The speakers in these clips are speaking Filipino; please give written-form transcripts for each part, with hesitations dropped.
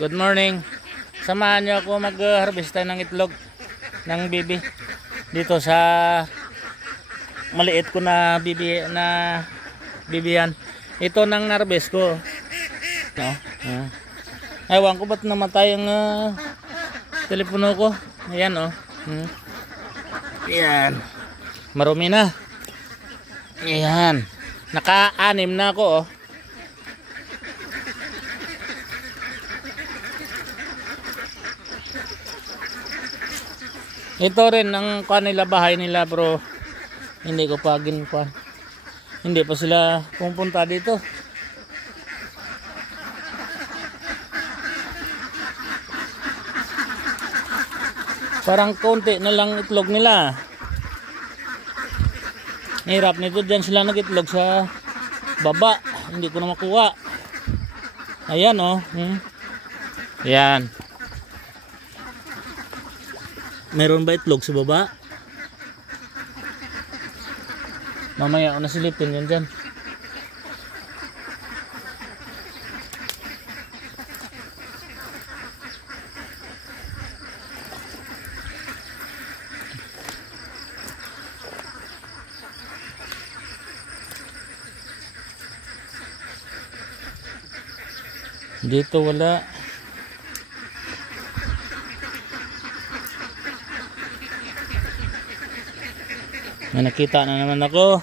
Good morning. Samahan niyo ako mag-harvest ng itlog ng bibi dito sa maliit ko na bibihan. Ito nang harvest ko. No? Ewan ko ba't namatay ang telepono ko. Ayan oh. Ayan. Marumi na. Ayan. Naka-anim na ako oh. Ito rin ang kanila bahay nila bro. Hindi ko pa ginkuan. Hindi pa sila pupunta dito. Parang konti na lang itlog nila. Hirap nito, dyan sila nag-itlog sa baba. Hindi ko na makuha. Ayan oh. Ayan. Meron ba itlog sa baba? Mamaya ako nasilipin yan dyan. Dito wala. May nakita na naman ako.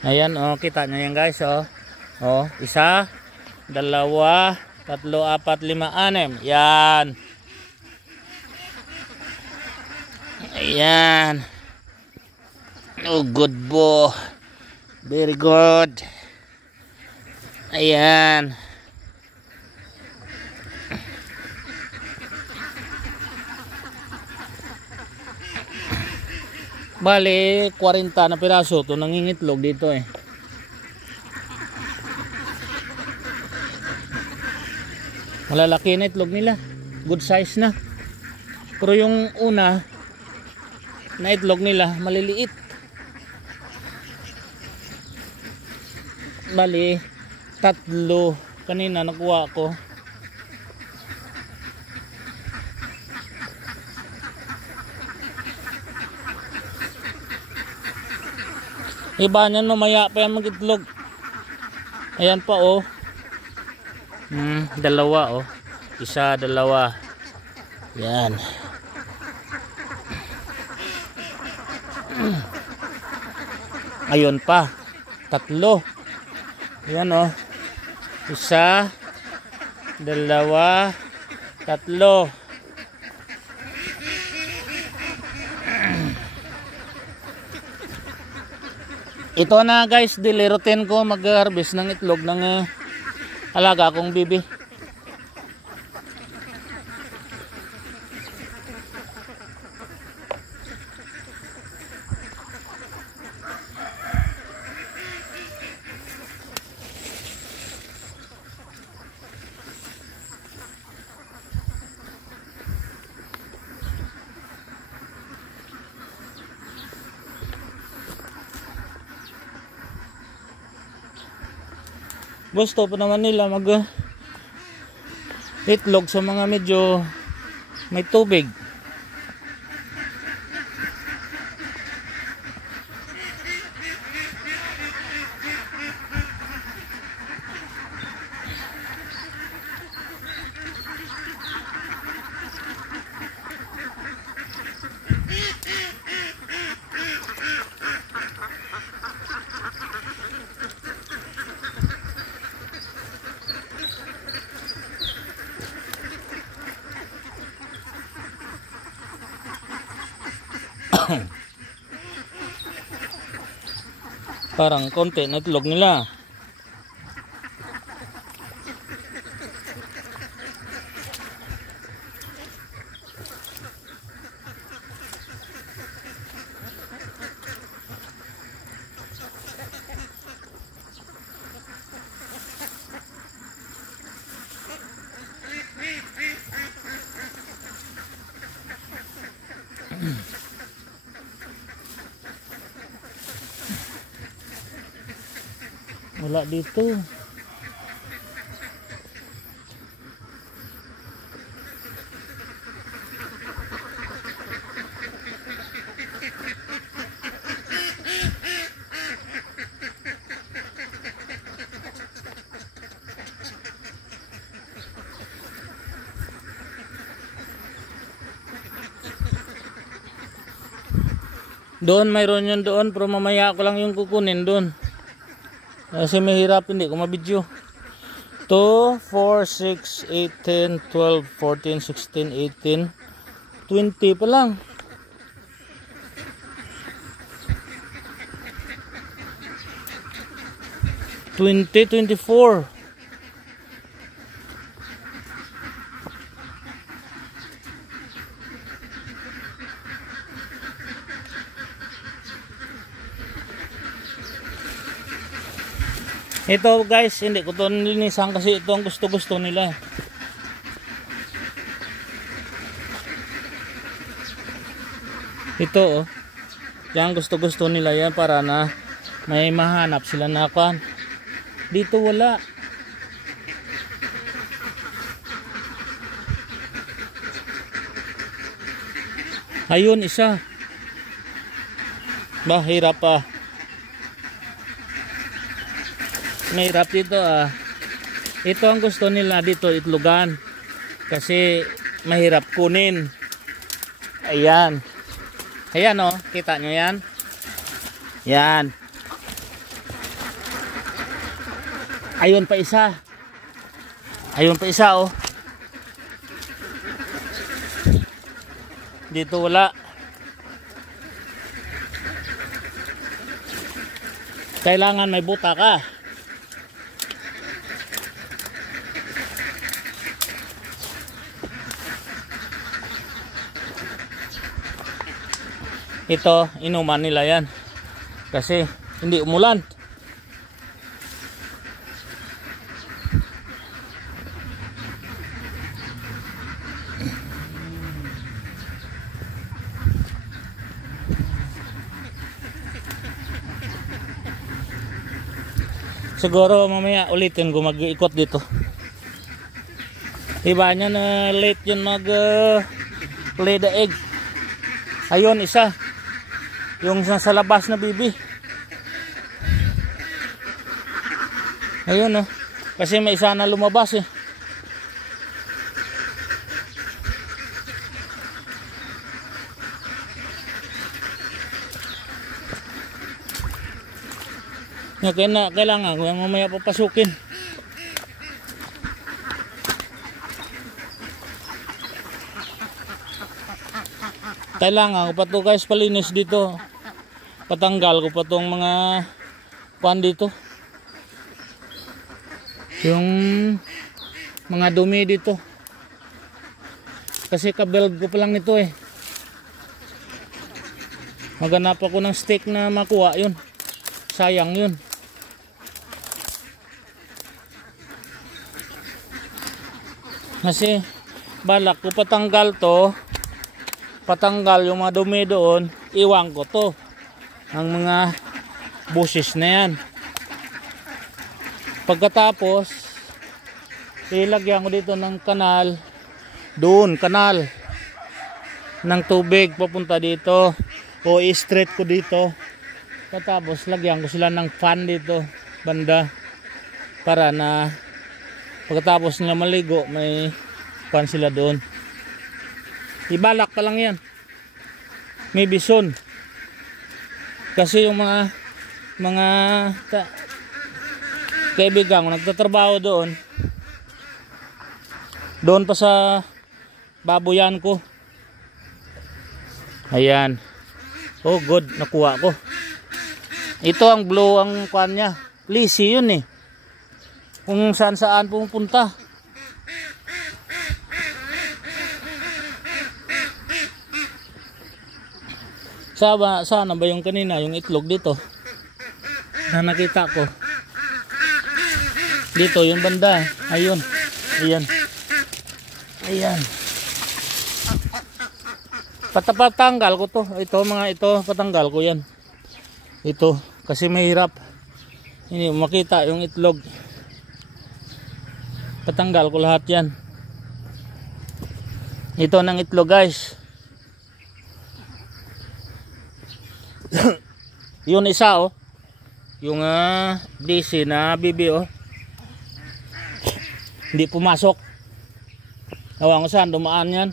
Ayan oh, kita nyo yan guys oh. Oh, isa, dalawa, tatlo, apat, lima, anim. Yan. Ayan. Oh, good boy. Very good. Ayan. Bali, 40 na piraso ito nangingitlog dito eh. Malalaki na itlog nila. Good size na. Pero yung una na itlog nila, maliliit. Bali, 3 kanina nakuha ko. Iba niyan mamaya pa yan mag-itlog. Ayan pa oh. Dalawa oh. Isa, dalawa. Yan. Ayun pa. 3. Ayan oh. Isa, dalawa, 3. Ito na guys, daily routine ko mag-harvest ng itlog ng alaga kong bibi. Gusto pa naman nila mag itlog sa mga medyo may tubig. Parang konti na itlog nila. Wala dito. Doon mayroon yun doon, pero mamaya ko lang yung kukunin doon. Kasi mahirap, hindi ko mabidyo. 2, 4, 6, 8, 10, 12, 14, 16, 18, 20 pa lang. Ito guys, hindi ko to nilinisan kasi ito ang gusto nila. Ito yan gusto nila yan para na may mahanap sila na kan. Dito wala. Ayun isa. Mahirap pa. Mahirap dito Ito ang gusto nila dito, itlogan. Kasi mahirap kunin. Ayan. Ayan kita nyo yan. Yan. Ayun pa isa. Ayun pa isa Dito wala. Kailangan may buta ka. Ito, inuman nila yan. Kasi hindi umulan. Siguro mamaya ulitin ko mag-ikot dito. Iba niya na late yun mag lay the egg. Ayun isa. Yung sa labas na bibi. Ayun kasi may isa na lumabas Kailangan ko yung mamaya papasukin. Kailangan ko pa to guys palinis dito. Patanggal ko pa tong mga pan dito. Yung mga dumi dito. Kasi kabuild ko pa lang nito Maghanap ako ng stick na makuha yun. Sayang yun. Kasi balak ko patanggal to. Patanggal yung mga dumi doon. Iwan ko to. Ang mga busis na yan. Pagkatapos ilagyan ko dito ng kanal. Doon kanal ng tubig papunta dito. O i-straight ko dito. Pagkatapos lagyan ko sila ng fan dito banda. Para na pagkatapos nila maligo may fan sila doon. Ibalak pa lang yan. May bison. Kasi yung mga kaibigan ko nagtatrabaho doon. Doon pa sa baboyan ko. Ayan. Oh good, nakuha ko. Ito ang blue ang kuan niya. Lisi yun Kung saan pupunta. Sana ba yung kanina, yung itlog dito na nakita ko dito, yung banda. Ayun. Ayan. Patanggal ko to. Ito patanggal ko yan. Ito kasi mahirap hindi makita yung itlog. Patanggal ko lahat yan. Ito ng itlog guys. Yun isa yung DC na bibi hindi pumasok. Ewan ko saan dumaan yan.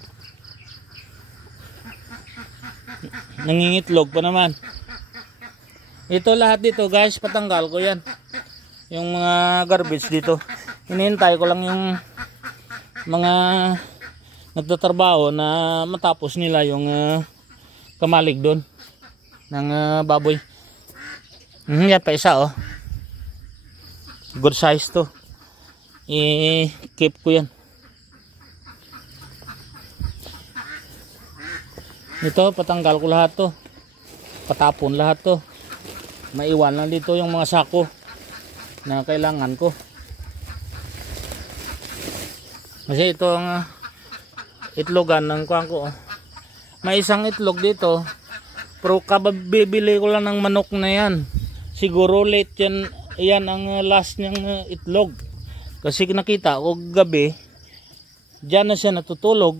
nangingitlog pa naman. Ito lahat dito guys, patanggal ko yan. Yung mga garbage dito. Hinihintay ko lang yung mga nagtatrabaho na matapos nila yung kamalig doon ng baboy. Yan pa isa oh. Good size to. I-keep ko yan. Ito patanggal ko lahat to. Patapon lahat to. Maiwan lang dito yung mga sako na kailangan ko. Kasi ito ang itlogan ng kuwan ko. May isang itlog dito. Pero kabibili ko lang ng manok na yan. Siguro late yan. Yan ang last niyang itlog. Kasi nakita ko gabi. Diyan na siya natutulog.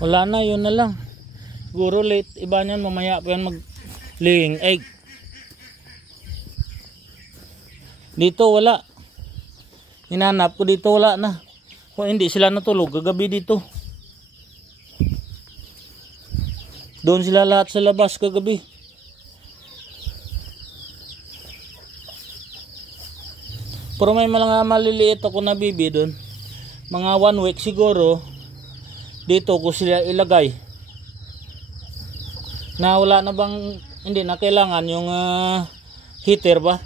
Wala na, yun na lang. Siguro late. Iba niyan mamaya pa yan mag-laying egg. Dito wala. Hinanap ko dito wala na. Kung hindi sila natulog kagabi dito. Doon sila lahat sa labas kagabi. Pero may mga maliliit ako na bibi doon. Mga 1 week siguro. Dito ko sila ilagay. Na wala na bang hindi na kailangan yung heater ba?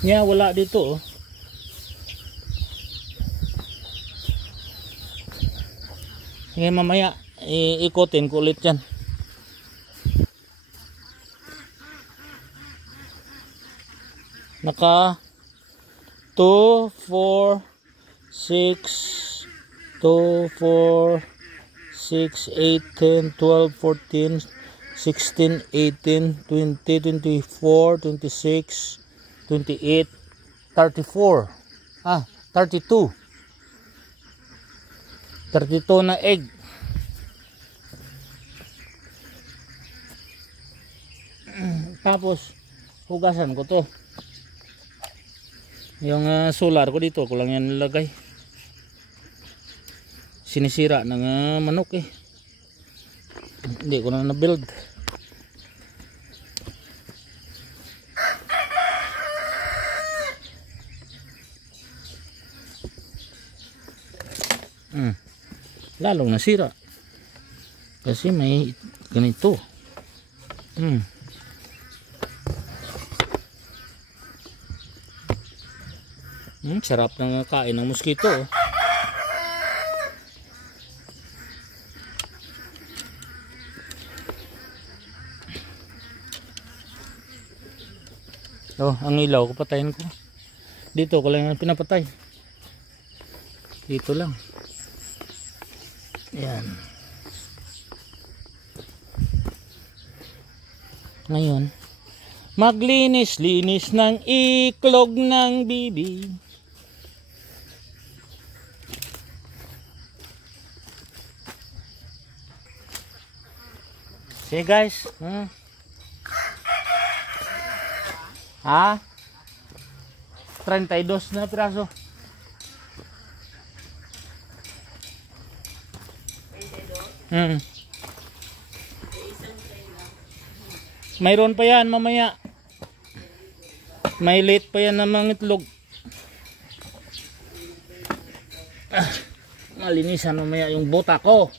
Nya wala dito oh. Sige mamaya iikotin ko ulit yan. Naka 2, 4, 6, 2, 4, 6, 8, 10, 12, 14, 16, 18, 20, 24, 26, 28, 34, 32. 32 na egg. Tapos hugasan ko to. Yung solar ko dito ko lang yan nilagay. Sinisira ng manok eh. Hindi ko na na-build. Lalong nasira kasi may ganito. Sarap ng kain ng mosquito oh. Oh, ang ilaw ko patayin ko. Dito ko lang pinapatay. Dito lang. Yan. Ngayon, maglinis-linis ng iklog ng bibi. See guys, 32 na piraso. Mayroon pa yan mamaya. May late pa yan ng mga itlog. Malinisan mamaya yung bota ko.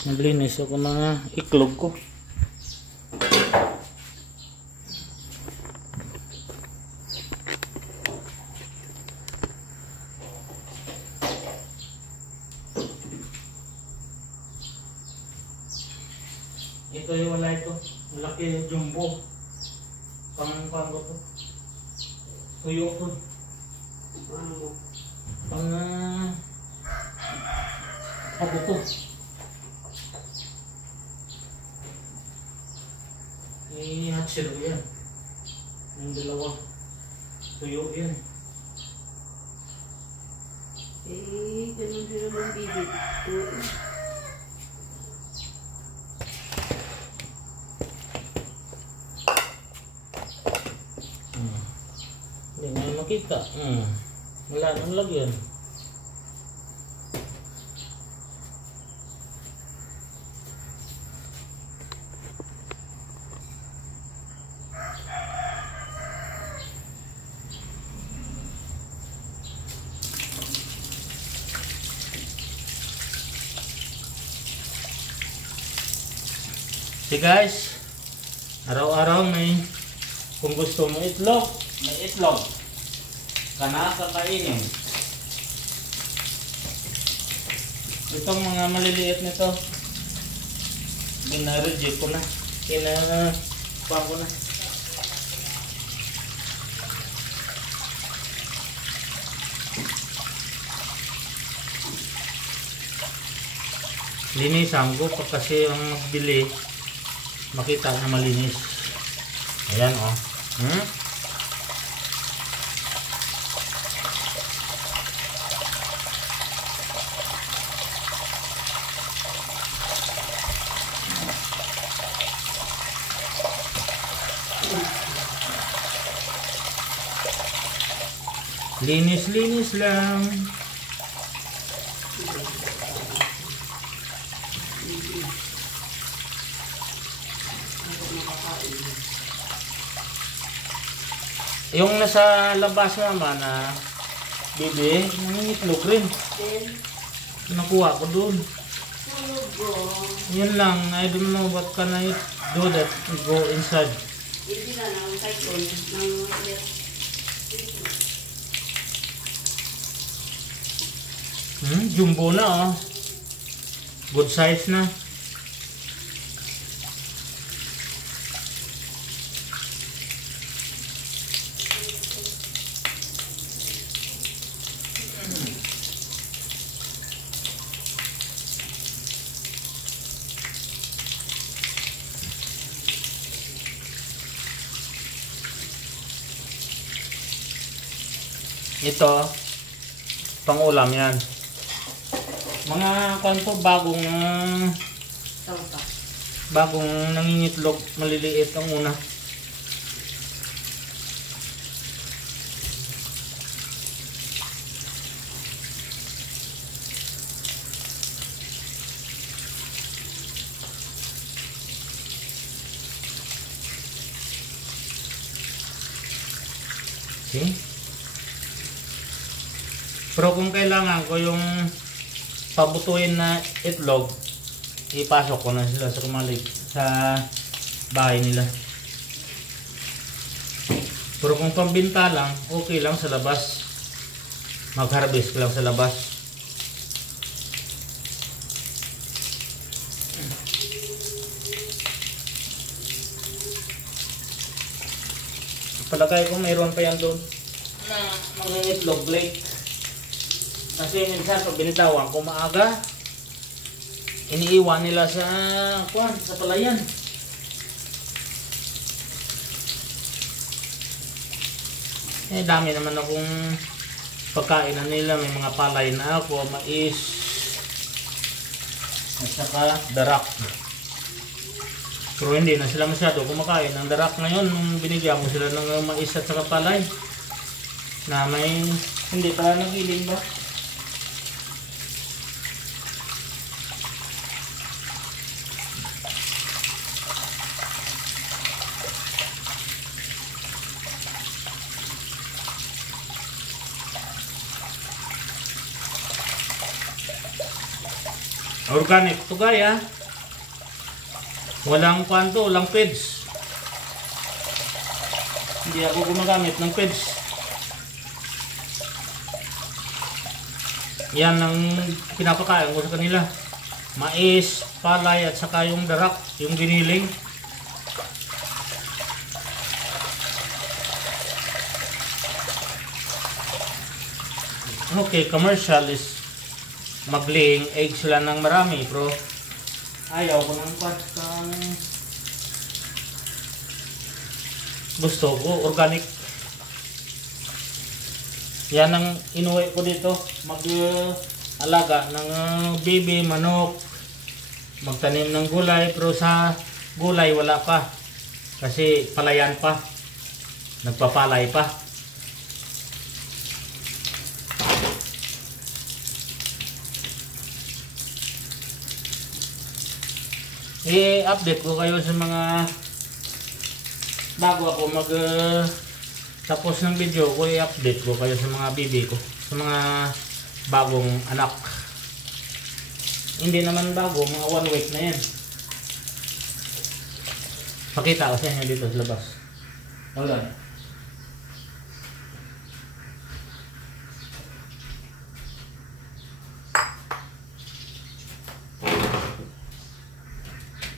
Naglinis ako mga iklog ko. Ito yung wala ito. Malaki jumbo. Pang-pang ko to. Tuyo ko. Pang Ano to? I-hatcher ko yan. Yung dalawa. Tuyo yan. Ganun din naman bibig. Hindi nga makita. Wala nang lagyan. See guys, araw-araw may, kung gusto mo itlog, may itlog kana kakainin. Itong mga maliliit nito, binareject ko na, kinakuha ko na. Linisan ko pa kasi ang magbili makita na malinis. Ayan oh. Linis-linis lang. Yung nasa labas naman na bibi, nangingitlog rin. Nakuha ko dun. Yan lang, I don't know what can I do that go inside. Jumbo na oh. Good size na. Ito, pang-ulam yan. Mga kanto bagong nangingitlog, maliliit ang una. Okay. Pero kung kailangan ko yung pabutuin na itlog, ipasok ko na sila sa kumalig sa bahay nila. Pero kung pambinta lang, okay lang sa labas. Mag-harvest lang sa labas. Palagay ko mayroon pa yan doon na mga itlog late. Kasi minsan pag binitawan ko maaga, iniiwan nila sa palayan. Dami naman akong pagkain na nila. May mga palay na ako, mais, at saka darak. Pero hindi na sila masyado kumakain ng darak ngayon. Nung binigyan mo sila ng mais at saka palay na may hindi pala nagiling ba? Organic to gaya. Walang kwanto, walang peds. Hindi ako gumagamit ng peds. Yan ang pinapakain ko sa kanila. Mais, palay at saka yung darak, yung giniling. Okay, commercial is mag-laying egg sila ng marami, pero ayaw ko ng pastang gusto ko organic. Yan ang inuwi ko dito, mag-alaga ng bibi, manok, magtanim ng gulay, pero sa gulay wala pa kasi palayan pa, nagpapalay pa. I-update ko kayo sa mga bago ako mag tapos ng video ko, i-update ko kayo sa mga bibi ko, sa mga bagong anak. Hindi naman bago, mga 1 week na yan. Pakita ko sa inyo dito sa labas. Hold on.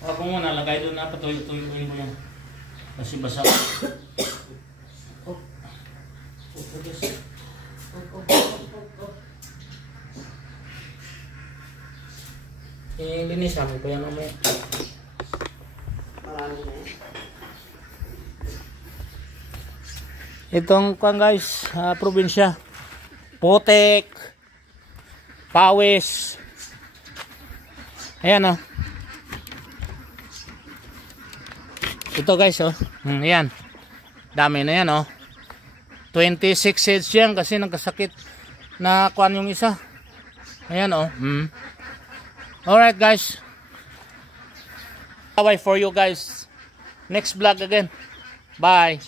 Ako muna, lagay doon na, patuloy-tuloy mo yan. Kasi basa. Linis namin ko yan mamaya. Marami na yan. Itong kwan guys, probinsya. Potek, Pawis. Ayan oh. Ito guys oh. Ayan. Dami na yan oh. 26 heads yan kasi nagkasakit na kwan yung isa. Ayan oh. Alright guys. Bye for you guys. Next vlog again. Bye.